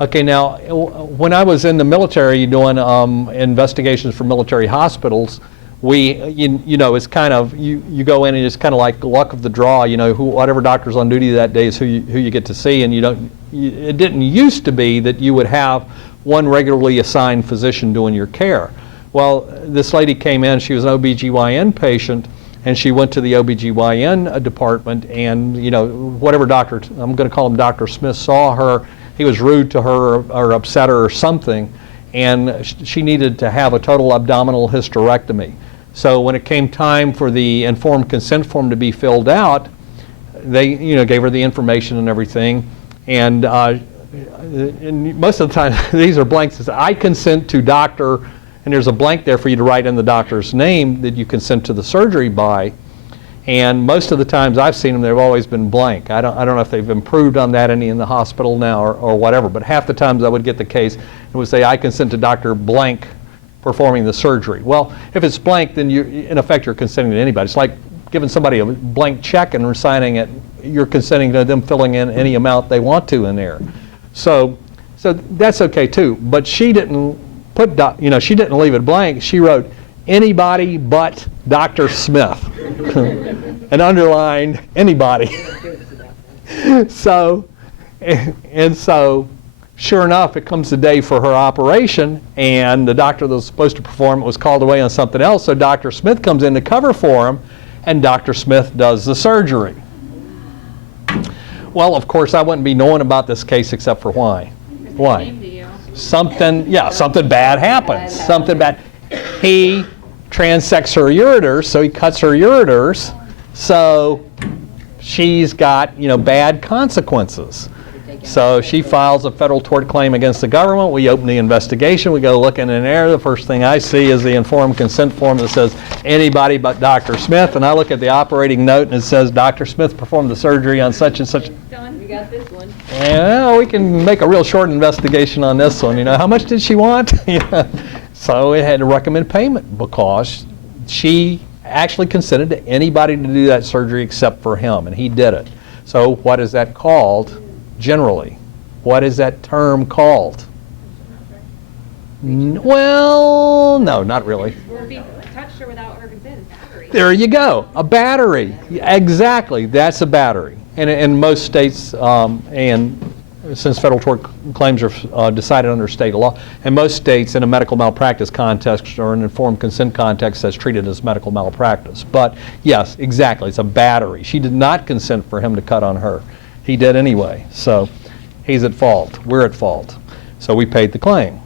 Okay, now, when I was in the military doing investigations for military hospitals, you know, it's kind of, you go in and it's kind of like luck of the draw, you know, whatever doctor's on duty that day is who you get to see, and it didn't used to be that you would have one regularly assigned physician doing your care. Well, this lady came in, she was an OBGYN patient, and she went to the OBGYN department, and, you know, whatever doctor, I'm going to call him Dr. Smith, saw her, he was rude to her or upset her or something, and she needed to have a total abdominal hysterectomy. So when it came time for the informed consent form to be filled out, they, you know, gave her the information and everything, and most of the time these are blanks. It says, I consent to doctor, and there's a blank there for you to write in the doctor's name that you consent to the surgery by. And most of the times I've seen them, they've always been blank. I don't know if they've improved on that any in the hospital now or whatever, but half the times I would get the case and would say, I consent to Dr. Blank performing the surgery. Well, if it's blank, then in effect you're consenting to anybody. It's like giving somebody a blank check and signing it. You're consenting to them filling in any amount they want to in there. So that's okay too. But she didn't put, you know, she didn't leave it blank. She wrote, anybody but Dr. Smith, and underlined anybody. So sure enough, it comes the day for her operation, and the doctor that was supposed to perform it was called away on something else, so Dr. Smith comes in to cover for him, and Dr. Smith does the surgery. Well, of course, I wouldn't be knowing about this case except for why? Why? Something bad happens. Something bad. He transects her ureters, so he cuts her ureters, so she's got, you know, bad consequences. So she files a federal tort claim against the government. We open the investigation. We go looking in there. The first thing I see is the informed consent form that says anybody but Dr. Smith, and I look at the operating note and it says Dr. Smith performed the surgery on such and such. Done. We got this one. Yeah, we can make a real short investigation on this one. You know, how much did she want? So it had to recommend payment because she actually consented to anybody to do that surgery except for him, and he did it. So what is that called generally? What is that term called? Well, no, not really. Or if he touched her without her consent, battery. There you go, a battery. Exactly, that's a battery. And in most states, and since federal tort claims are decided under state law, in most states in a medical malpractice context or an informed consent context, that's treated as medical malpractice. But yes, exactly, it's a battery. She did not consent for him to cut on her. He did anyway, so he's at fault. We're at fault. So we paid the claim.